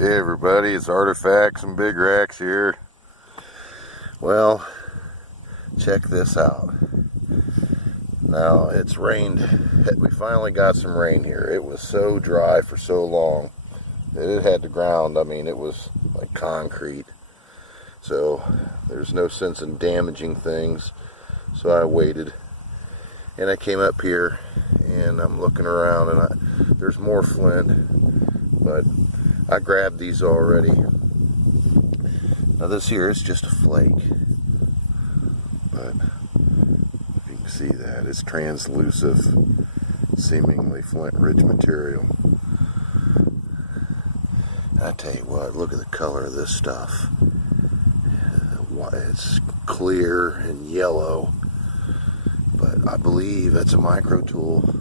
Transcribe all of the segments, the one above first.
Hey everybody, it's Artifacts and Big Racks here. Well, check this out. Now, it's rained. We finally got some rain here. It was so dry for so long that it had the ground, it was like concrete. So, there's no sense in damaging things. So I waited. And I came up here and I'm looking around and there's more flint. But I grabbed these already. Now this here is just a flake, but you can see that it's translucent, seemingly flint ridge material. And I tell you what, look at the color of this stuff. It's clear and yellow, but I believe it's a micro tool.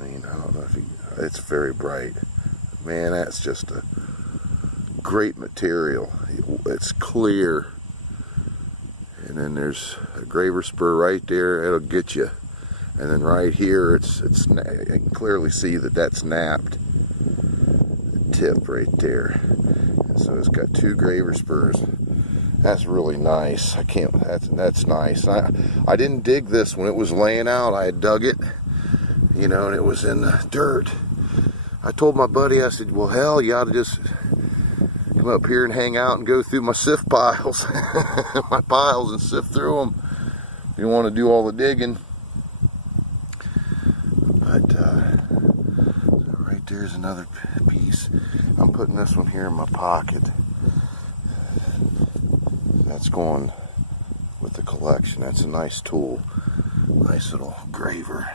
I don't know if it's very bright. Man, that's just a great material. It's clear. And then there's a graver spur right there. It'll get you. And then right here, I can clearly see that that's napped. The tip right there. And so it's got two graver spurs. That's really nice. That's nice. I didn't dig this when it was laying out. I had dug it. And it was in the dirt. I told my buddy, I said, well, hell, you ought to just come up here and hang out and go through my sift piles, and sift through them. If you want to do all the digging. But, so right there's another piece. I'm putting this one here in my pocket. That's going with the collection. That's a nice tool. Nice little graver.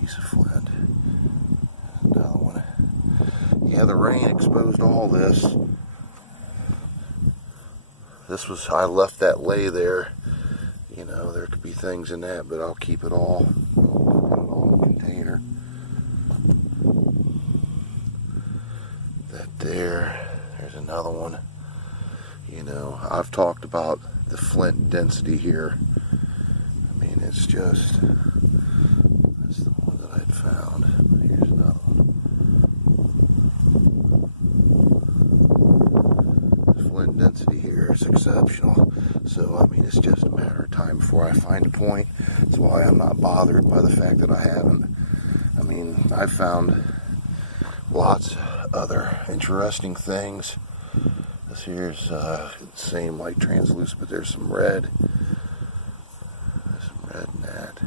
Piece of flint. Another one. Yeah, the rain exposed all this. I left that lay there. There could be things in that, but I'll keep it all. I'll put it all in a container. That there's another one. I've talked about the flint density here. It's just. Found. Here's another one. The flint density here is exceptional. So, it's just a matter of time before I find a point. That's why I'm not bothered by the fact that I haven't. I've found lots of other interesting things. This here's the same like translucent, but there's some red. There's some red in that.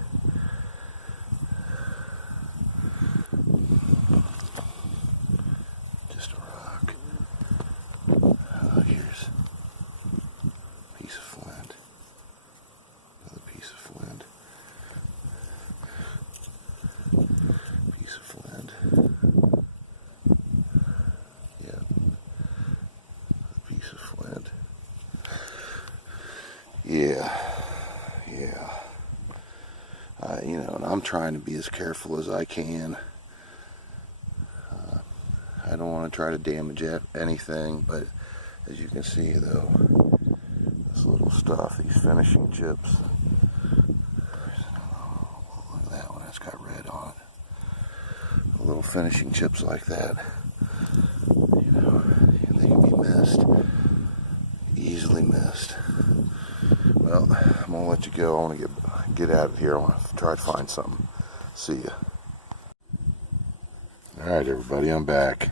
Yeah. And I'm trying to be as careful as I can. I don't want to try to damage anything, but as you can see, though, this little stuff, these finishing chips. Look at that one, that's got red on it. Little finishing chips like that, they can be missed, easily missed. Well, I'm gonna let you go. I want to get out of here. I want to try to find something. See ya. Alright everybody, I'm back.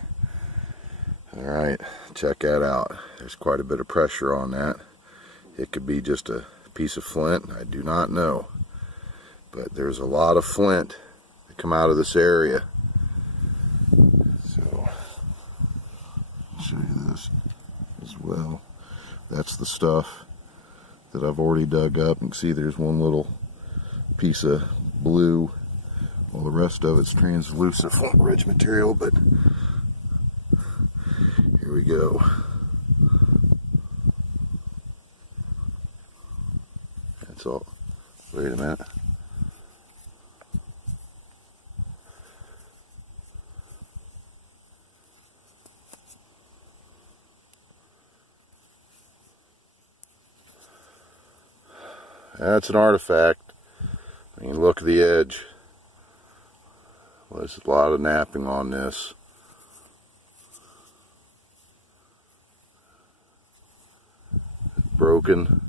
Alright, check that out. There's quite a bit of pressure on that. It could be just a piece of flint. I do not know. But there's a lot of flint that come out of this area. So, I'll show you this as well. That's the stuff that I've already dug up. You can see there's one little piece of blue. Well, the rest of it's translucent flint ridge material, but here we go. That's all. Wait a minute. That's an artifact. I mean, look at the edge. Well, there's a lot of napping on this. Broken.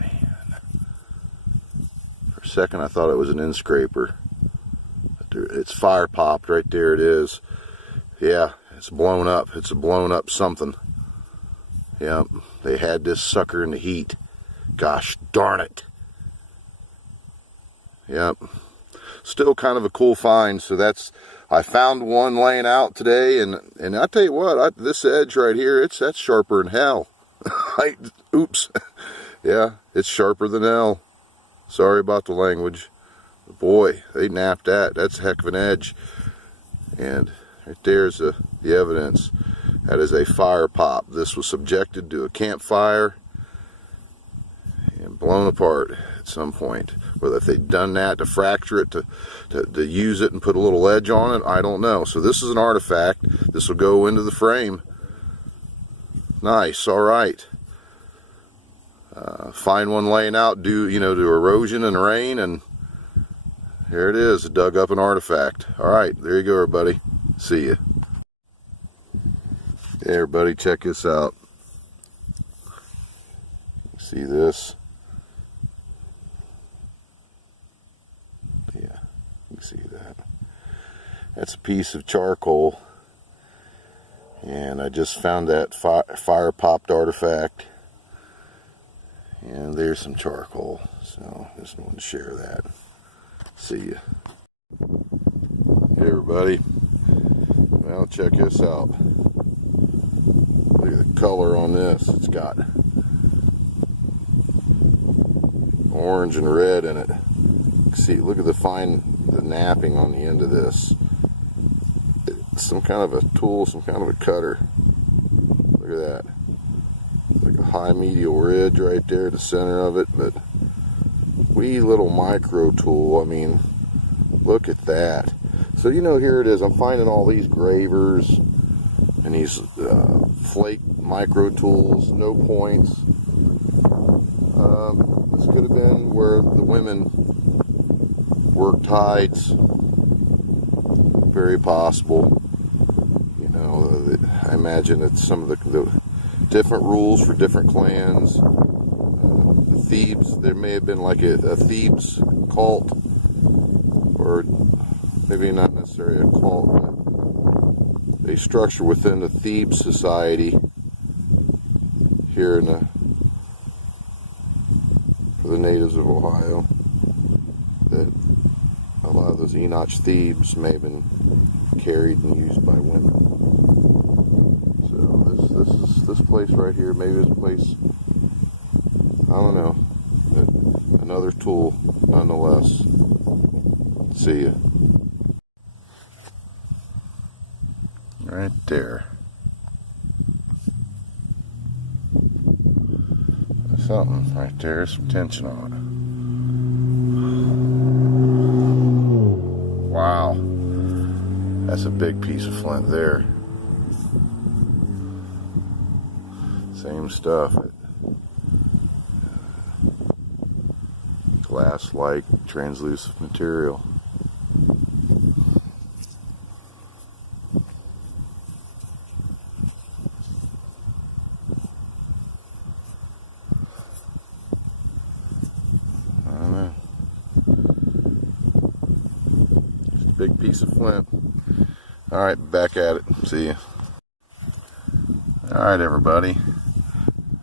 Man. For a second I thought it was an end scraper. It's fire popped right there. It is. Yeah, it's blown up. It's a blown up something. Yep, they had this sucker in the heat. Gosh darn it. Yep. Still kind of a cool find. So I found one laying out today, and I tell you what, this edge right here, that's sharper than hell. Oops. Yeah, it's sharper than hell. Sorry about the language. Boy, they napped that. That's a heck of an edge. And right there's the evidence. That is a fire pop. This was subjected to a campfire and blown apart at some point. Whether if they'd done that to fracture it, to use it and put a little edge on it, I don't know. So this is an artifact. This will go into the frame. Nice. All right. Find one laying out due, to erosion and rain, and here it is. Dug up an artifact. All right. There you go, everybody. See ya. Hey, everybody, check this out. See this? Yeah, you can see that. That's a piece of charcoal, and I just found that fire popped artifact, and there's some charcoal. So just wanted to share that. See ya. Hey, everybody. Well, check this out. Look at the color on this. It's got orange and red in it. See, look at the napping on the end of this. It's some kind of a tool, some kind of a cutter. Look at that. It's like a high medial ridge right there at the center of it, but wee little micro tool. I mean, look at that. So here it is. I'm finding all these gravers and these flake micro tools, no points. This could have been where the women worked hides. Very possible. I imagine it's some of the different rules for different clans. The Thebes, there may have been like a Thebes cult, or maybe not necessarily a cult, but a structure within the Thebes society here for the natives of Ohio, that a lot of those Enoch Thebes may have been carried and used by women. So this place right here, maybe it's a place, I don't know, another tool nonetheless. See ya. Right there. Something right there, some tension on it. Wow. That's a big piece of flint there. Same stuff. Glass-like translucent material. Big piece of flint. Alright, back at it. See ya. Alright, everybody.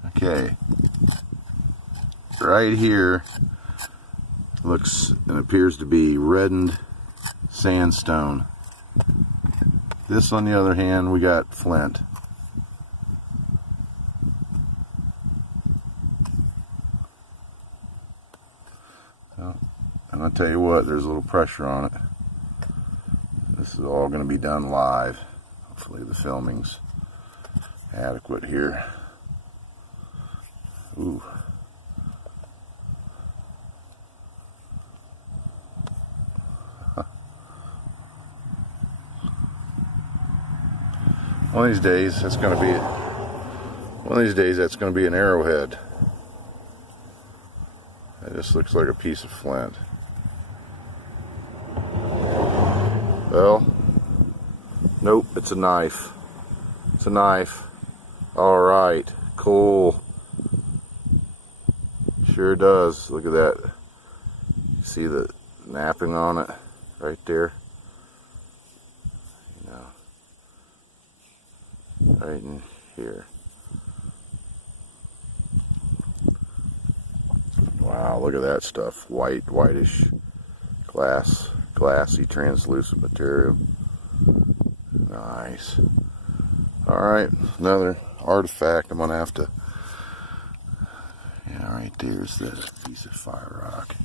Okay. Right here looks and appears to be reddened sandstone. This, on the other hand, we got flint. Well, and I'll tell you what, there's a little pressure on it. This is all going to be done live. Hopefully the filming's adequate here. Ooh. Huh. One of these days, it's going to be One of these days that's going to be an arrowhead. It just looks like a piece of flint. Well, nope, it's a knife. It's a knife. Alright, cool. Sure does. Look at that. You see the napping on it right there? You know, right in here. Wow, look at that stuff. Whitish, glassy, translucent material. Nice. Alright, another artifact. I'm going to have to... Yeah, right there's this piece of fire rock.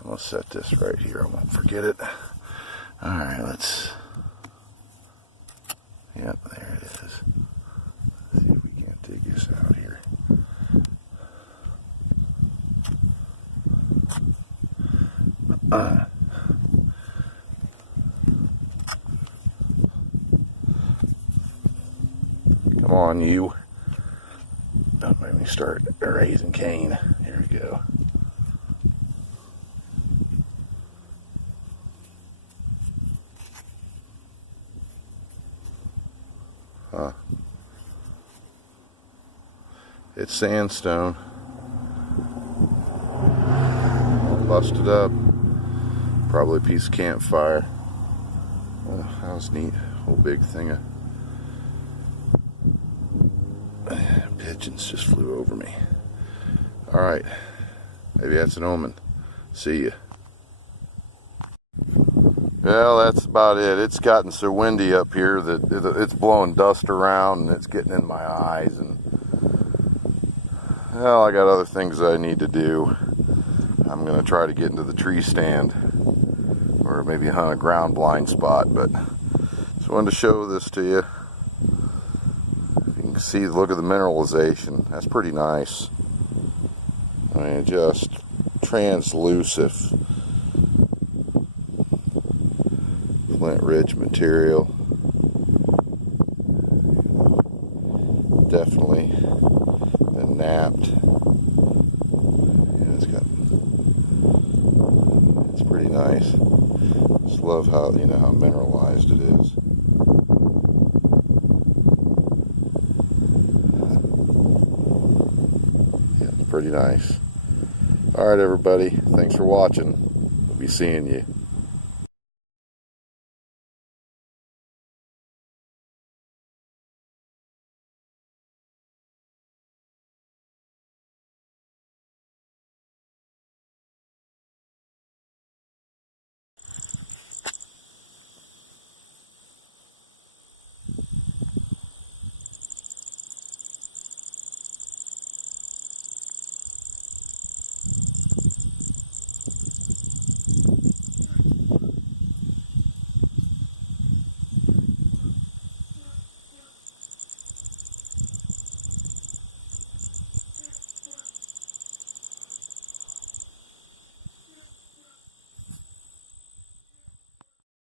I'm going to set this right here. I won't forget it. Alright, let's... Yep, there it is. Let's see if we can't dig this out here. Come on, you. Don't make me start raising Cain. Here we go. Huh. It's sandstone. Busted up. Probably a piece of campfire. Oh, that was neat. Whole big thing of pigeons just flew over me. Alright. Maybe that's an omen. See ya. Well, that's about it. It's gotten so windy up here that it's blowing dust around and it's getting in my eyes. And well, I got other things I need to do. I'm going to try to get into the tree stand or maybe hunt a ground blind spot, but just wanted to show this to you. You can see, look at the mineralization. That's pretty nice. I mean, just translucent flint ridge material. Definitely been napped. Yeah, it's pretty nice. Just love how, you know, how mineralized it is. Yeah, it's pretty nice. Alright everybody, thanks for watching. We'll be seeing you.